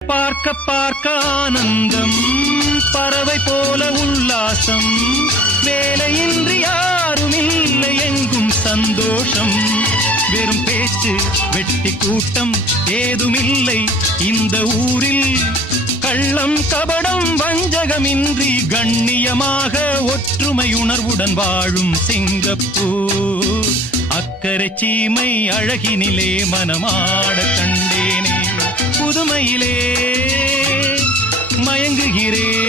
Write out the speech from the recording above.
பார்க்க பார்க்க ஆனந்தம், பறவை போல உல்லாசம், வேலையின்றி யாரும் இல்லை எங்கும் சந்தோஷம். வெறும் பேச்சு வெட்டி கூட்டம் ஏதுமில்லை இந்த ஊரில். கள்ளம் கபடம் வஞ்சகமின்றி கண்ணியமாக ஒற்றுமை உணர்வுடன் வாழும் சிங்கப்பூர். அக்கரை சீமை அழகினிலே மனமாட கண்டேனே, புதுமையிலே மயங்குகிறேன்.